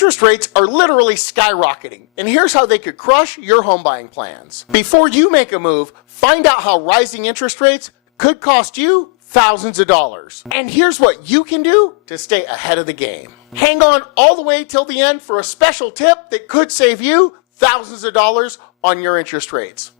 Interest rates are literally skyrocketing, and here's how they could crush your home buying plans. Before you make a move, find out how rising interest rates could cost you thousands of dollars. And here's what you can do to stay ahead of the game. Hang on all the way till the end for a special tip that could save you thousands of dollars on your interest rates.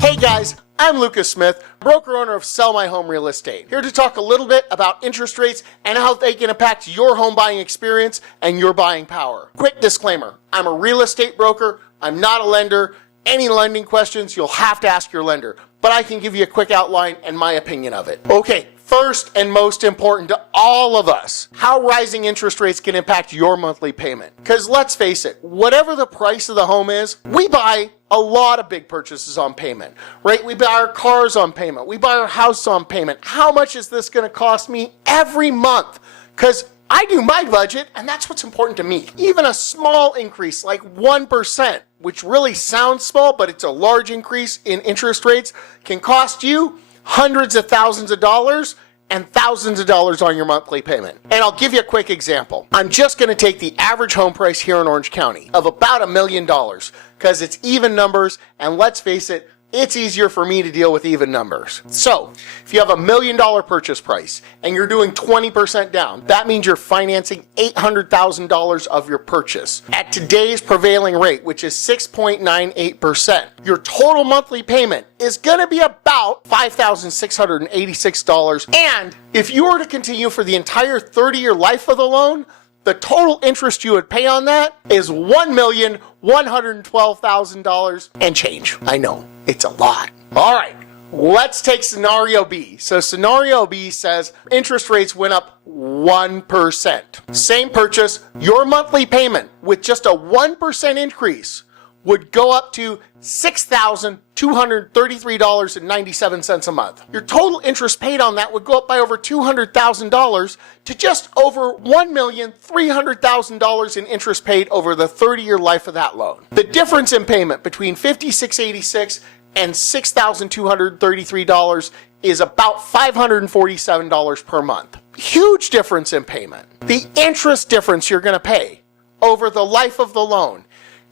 Hey guys, I'm Lucas Smith, broker owner of Sell My Home Real Estate, here to talk a little bit about interest rates and how they can impact your home buying experience and your buying power. Quick disclaimer, I'm a real estate broker, I'm not a lender. Any lending questions, you'll have to ask your lender, but I can give you a quick outline and my opinion of it. Okay, first and most important to all of us, how rising interest rates can impact your monthly payment. Because let's face it, whatever the price of the home is, we buy a lot of big purchases on payment, right? We buy our cars on payment. We buy our house on payment. How much is this going to cost me every month? Because I do my budget, and that's what's important to me. Even a small increase, like 1%, which really sounds small, but it's a large increase in interest rates, can cost you hundreds of thousands of dollars and thousands of dollars on your monthly payment. And I'll give you a quick example. I'm just going to take the average home price here in Orange County of about $1 million because it's even numbers, and let's face it, it's easier for me to deal with even numbers. So, if you have $1 million purchase price and you're doing 20% down, that means you're financing $800,000 of your purchase at today's prevailing rate, which is 6.98%. Your total monthly payment is going to be about $5,686. And if you were to continue for the entire 30-year life of the loan, the total interest you would pay on that is $1,112,000 and change. I know, it's a lot. All right, let's take scenario B. So scenario B says interest rates went up 1%. Same purchase, your monthly payment with just a 1% increase would go up to $6,233.97 a month. Your total interest paid on that would go up by over $200,000 to just over $1,300,000 in interest paid over the 30-year life of that loan. The difference in payment between $5,686 and $6,233 is about $547 per month. Huge difference in payment. The interest difference you're going to pay over the life of the loan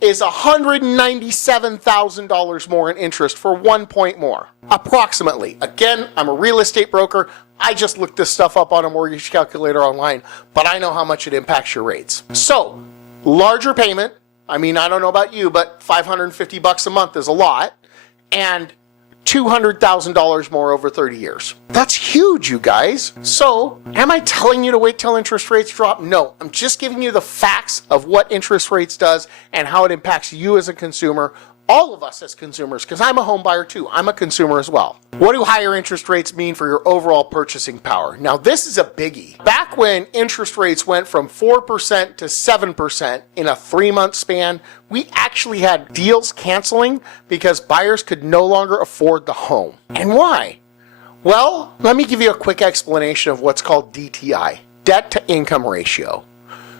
is $197,000 more in interest for 1 point more, approximately. Again, I'm a real estate broker. I just looked this stuff up on a mortgage calculator online, but I know how much it impacts your rates. So, larger payment, I mean, I don't know about you, but $550 a month is a lot, and $200,000 more over 30 years. That's huge, you guys. So, am I telling you to wait till interest rates drop? No, I'm just giving you the facts of what interest rates does and how it impacts you as a consumer, all of us as consumers, because I'm a home buyer too. I'm a consumer as well. What do higher interest rates mean for your overall purchasing power? Now, this is a biggie. Back when interest rates went from 4% to 7% in a 3-month span, we actually had deals canceling because buyers could no longer afford the home. And why? Well, let me give you a quick explanation of what's called DTI, debt to income ratio.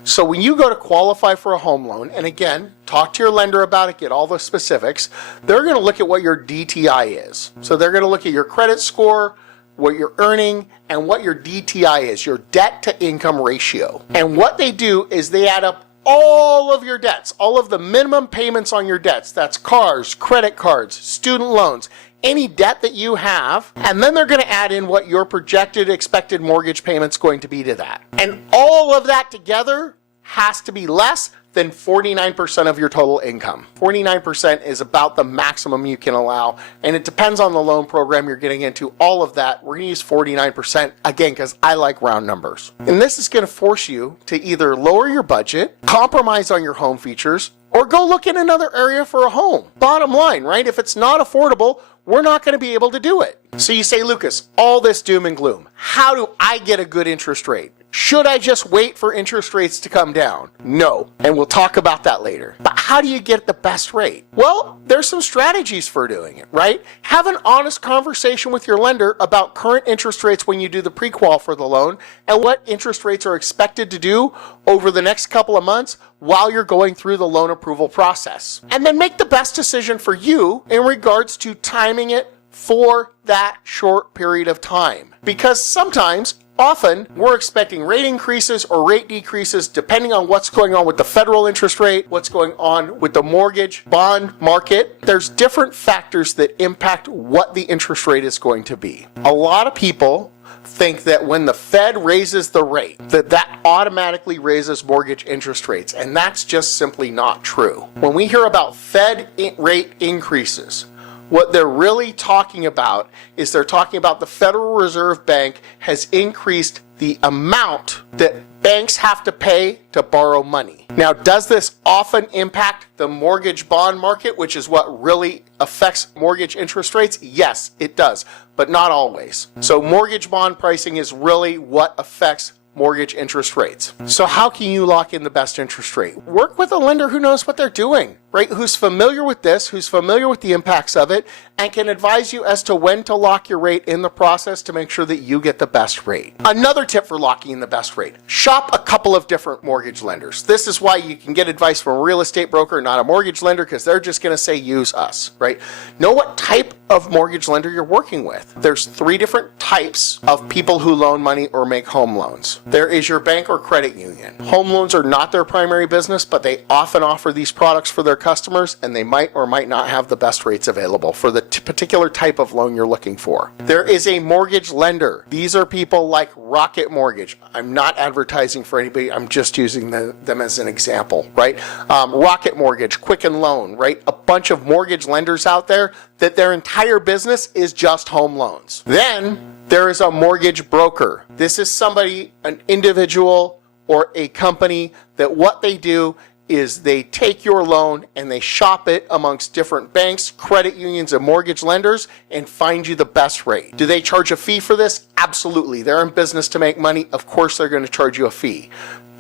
So when you go to qualify for a home loan, and again, talk to your lender about it, get all the specifics, they're going to look at what your DTI is. So they're going to look at your credit score, what you're earning, and what your DTI is, your debt to income ratio. And what they do is they add up all of your debts, all of the minimum payments on your debts. That's cars, credit cards, student loans, any debt that you have, and then they're going to add in what your projected expected mortgage payment's going to be to that. And all of that together has to be less than 49% of your total income. 49% is about the maximum you can allow, and it depends on the loan program you're getting into. All of that, we're going to use 49%, again, because I like round numbers. And this is going to force you to either lower your budget, compromise on your home features, or go look in another area for a home. Bottom line, right? If it's not affordable, we're not going to be able to do it. So you say, Lucas, all this doom and gloom, how do I get a good interest rate? Should I just wait for interest rates to come down? No, and we'll talk about that later. But how do you get the best rate? Well, there's some strategies for doing it, right? Have an honest conversation with your lender about current interest rates when you do the pre-qual for the loan and what interest rates are expected to do over the next couple of months while you're going through the loan approval process. And then make the best decision for you in regards to timing it for that short period of time. Because sometimes Often, we're expecting rate increases or rate decreases depending on what's going on with the federal interest rate, what's going on with the mortgage bond market. There's different factors that impact what the interest rate is going to be. A lot of people think that when the Fed raises the rate, that automatically raises mortgage interest rates, and that's just simply not true. When we hear about Fed rate increases, what they're really talking about is they're talking about the Federal Reserve Bank has increased the amount that banks have to pay to borrow money. Now, does this often impact the mortgage bond market, which is what really affects mortgage interest rates? Yes, it does, but not always. So mortgage bond pricing is really what affects mortgage interest rates. So how can you lock in the best interest rate? Work with a lender who knows what they're doing, right? Who's familiar with this, who's familiar with the impacts of it, and can advise you as to when to lock your rate in the process to make sure that you get the best rate. Another tip for locking in the best rate: shop a couple of different mortgage lenders. This is why you can get advice from a real estate broker, not a mortgage lender, because they're just going to say use us, right? Know what type of mortgage lender you're working with. There's 3 different types of people who loan money or make home loans. There is your bank or credit union. Home loans are not their primary business, but they often offer these products for their customers, and they might or might not have the best rates available for the particular type of loan you're looking for. There is a mortgage lender. These are people like Rocket Mortgage. I'm not advertising for anybody. I'm just using them as an example, right? Rocket Mortgage, Quicken Loan, right? A bunch of mortgage lenders out there that their entire business is just home loans. Then there is a mortgage broker. This is somebody, an individual or a company, that what they do is they take your loan and they shop it amongst different banks, credit unions, and mortgage lenders and find you the best rate. Do they charge a fee for this? Absolutely. They're in business to make money. Of course they're going to charge you a fee.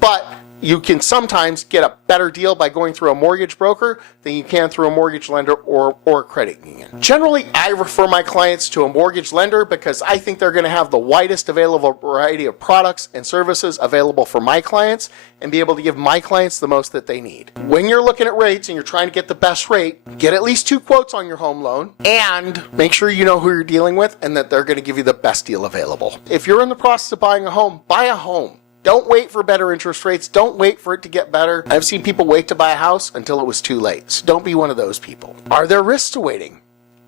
But you can sometimes get a better deal by going through a mortgage broker than you can through a mortgage lender or a credit union. Generally, I refer my clients to a mortgage lender because I think they're going to have the widest available variety of products and services available for my clients and be able to give my clients the most that they need. When you're looking at rates and you're trying to get the best rate, get at least 2 quotes on your home loan and make sure you know who you're dealing with and that they're going to give you the best deal available. If you're in the process of buying a home, buy a home. Don't wait for better interest rates. Don't wait for it to get better. I've seen people wait to buy a house until it was too late. So don't be one of those people. Are there risks to waiting?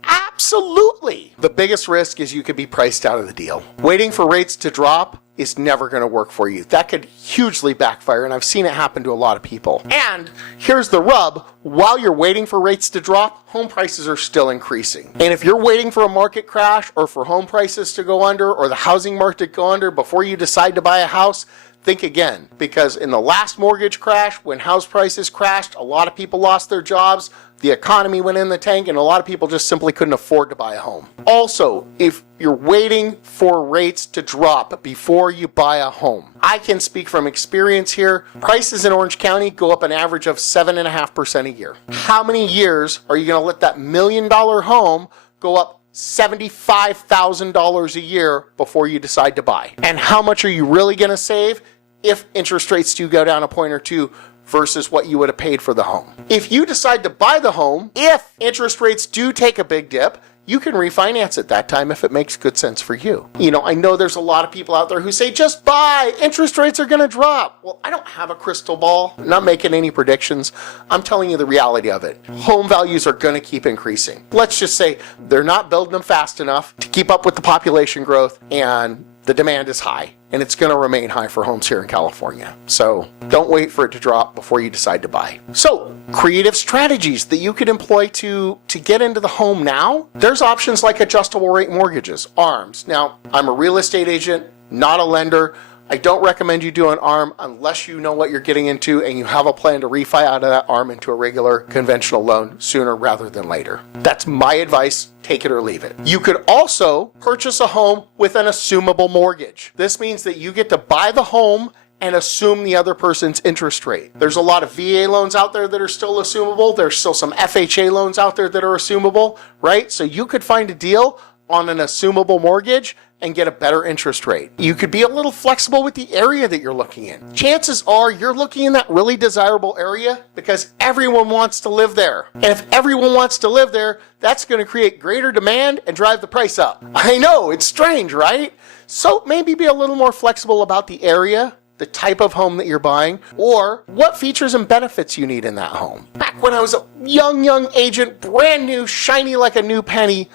Absolutely. The biggest risk is you could be priced out of the deal. Waiting for rates to drop is never going to work for you. That could hugely backfire, and I've seen it happen to a lot of people. And here's the rub: while you're waiting for rates to drop, home prices are still increasing. And if you're waiting for a market crash or for home prices to go under or the housing market to go under before you decide to buy a house, think again, because in the last mortgage crash, when house prices crashed, a lot of people lost their jobs, the economy went in the tank, and a lot of people just simply couldn't afford to buy a home. Also, if you're waiting for rates to drop before you buy a home, I can speak from experience here. Prices in Orange County go up an average of 7.5% a year. How many years are you going to let that $1 million home go up $75,000 a year before you decide to buy? And how much are you really going to save if interest rates do go down a point or two versus what you would have paid for the home? If you decide to buy the home, if interest rates do take a big dip, you can refinance at that time if it makes good sense for you. You know, I know there's a lot of people out there who say, just buy, interest rates are going to drop. Well, I don't have a crystal ball. I'm not making any predictions. I'm telling you the reality of it. Home values are going to keep increasing. Let's just say they're not building them fast enough to keep up with the population growth, and the demand is high, and it's going to remain high for homes here in California. So don't wait for it to drop before you decide to buy. So creative strategies that you could employ to get into the home now. There's options like adjustable rate mortgages, ARMs. Now, I'm a real estate agent, not a lender. I don't recommend you do an ARM unless you know what you're getting into and you have a plan to refi out of that ARM into a regular conventional loan sooner rather than later. That's my advice. Take it or leave it. You could also purchase a home with an assumable mortgage. This means that you get to buy the home and assume the other person's interest rate. There's a lot of VA loans out there that are still assumable. There's still some FHA loans out there that are assumable, right? So you could find a deal on an assumable mortgage and get a better interest rate. You could be a little flexible with the area that you're looking in. Chances are you're looking in that really desirable area because everyone wants to live there. And if everyone wants to live there, that's going to create greater demand and drive the price up. I know, it's strange, right? So maybe be a little more flexible about the area, the type of home that you're buying, or what features and benefits you need in that home. Back when I was a young agent, brand new, shiny like a new penny,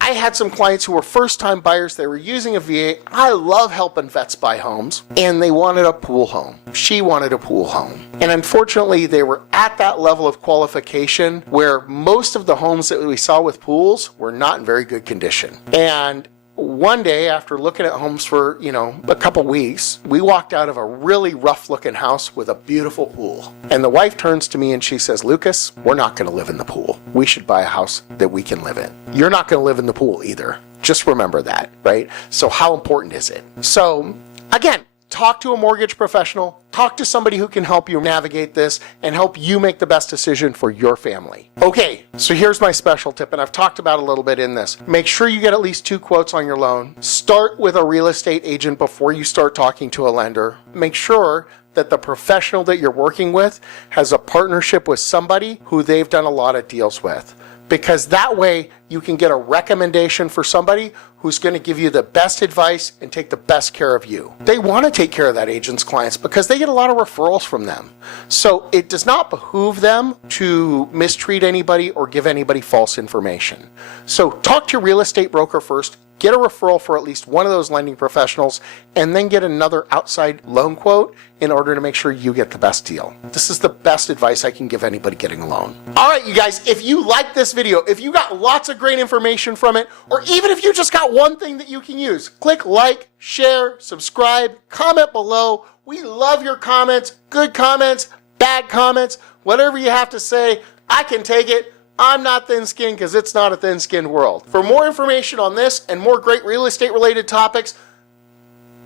I had some clients who were first-time buyers. They were using a VA. I love helping vets buy homes, and they wanted a pool home. She wanted a pool home. And unfortunately, they were at that level of qualification where most of the homes that we saw with pools were not in very good condition. And one day, after looking at homes for, a couple weeks, we walked out of a really rough-looking house with a beautiful pool. And the wife turns to me and she says, Lucas, we're not going to live in the pool. We should buy a house that we can live in. You're not going to live in the pool either. Just remember that, right? So how important is it? So, again, talk to a mortgage professional, talk to somebody who can help you navigate this and help you make the best decision for your family. Okay, so here's my special tip, and I've talked about a little bit in this. Make sure you get at least 2 quotes on your loan. Start with a real estate agent before you start talking to a lender. Make sure that the professional that you're working with has a partnership with somebody who they've done a lot of deals with. Because that way you can get a recommendation for somebody who's going to give you the best advice and take the best care of you. They want to take care of that agent's clients because they get a lot of referrals from them. So it does not behoove them to mistreat anybody or give anybody false information. So talk to your real estate broker first, get a referral for at least one of those lending professionals, and then get another outside loan quote in order to make sure you get the best deal. This is the best advice I can give anybody getting a loan. All right, you guys, if you like this video, if you got lots of great information from it, or even if you just got one thing that you can use, click like, share, subscribe, comment below. We love your comments, good comments, bad comments, whatever you have to say, I can take it. I'm not thin-skinned because it's not a thin-skinned world. For more information on this and more great real estate related topics,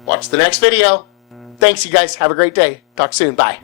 watch the next video. Thanks, you guys. Have a great day. Talk soon. Bye.